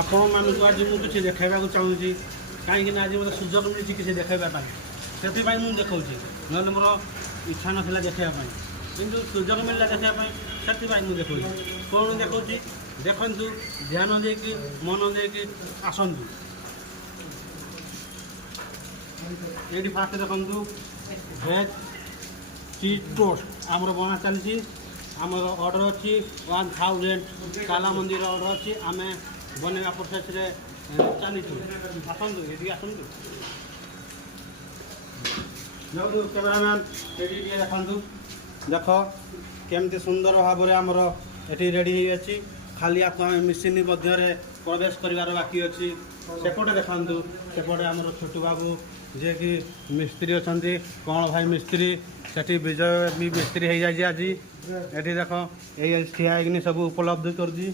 ଆପଣମାନଙ୍କୁ ଆଜି ମୁଁ କିଛି ଦେଖାଇବାକୁ ଚାହୁଁଛି କାହିଁକିନା ଆଜି ମୋତେ ସୁଯୋଗ ମିଳିଛି କିଛି ଦେଖାଇବା ପାଇଁ ସେଥିପାଇଁ ମୁଁ ଦେଖାଉଛି ନହେଲେ ମୋର ଇଚ୍ଛା ନଥିଲା ଦେଖାଇବା ପାଇଁ କିନ୍ତୁ ସୁଯୋଗ ମିଳିଲା ଦେଖିବା ପାଇଁ ସେଥିପାଇଁ ମୁଁ ଦେଖାଉଛି କ'ଣ ଦେଖାଉଛି ଦେଖନ୍ତୁ ଧ୍ୟାନ ଦେଇକି ମନ ଦେଇକି ଆସନ୍ତୁ। ଏଇଠି ଫାଷ୍ଟ ଦେଖନ୍ତୁ ଭେଜ୍ ଚିଜ୍ ଟୋଷ୍ଟ ଆମର ବନା ଚାଲିଛି। ଆମର ଅର୍ଡ଼ର ଅଛି 1000 କାଲା ମନ୍ଦିର ଅର୍ଡ଼ର ଅଛି ଆମେ ବନେଇବା ପ୍ରୋସେସରେ ଚାଲିଛୁ। ଆସନ୍ତୁ ଏଠିକି ଆସନ୍ତୁ ଯାଉଛୁ କ୍ୟାମେରାମ୍ୟାନ୍ ଏଠି ଟିକେ ଦେଖନ୍ତୁ ଦେଖ କେମିତି ସୁନ୍ଦର ଭାବରେ ଆମର ଏଠି ରେଡ଼ି ହେଇଅଛି ଖାଲି ଆକୁ ଆମେ ମେସିନ୍ ମଧ୍ୟରେ ପ୍ରବେଶ କରିବାର ବାକି ଅଛି। ସେପଟେ ଦେଖନ୍ତୁ ସେପଟେ ଆମର ଛୋଟୁ ବାବୁ ଯିଏକି ମିସ୍ତ୍ରୀ ଅଛନ୍ତି କ'ଣ ଭାଇ ମିସ୍ତ୍ରୀ ସେଠି ବିଜୟ ବି ମିସ୍ତ୍ରୀ ହେଇଯାଇଛି ଆଜି ଏଠି ଦେଖ ଏଇ ଠିଆ ହେଇକିନି ସବୁ ଉପଲବ୍ଧ କରୁଛି।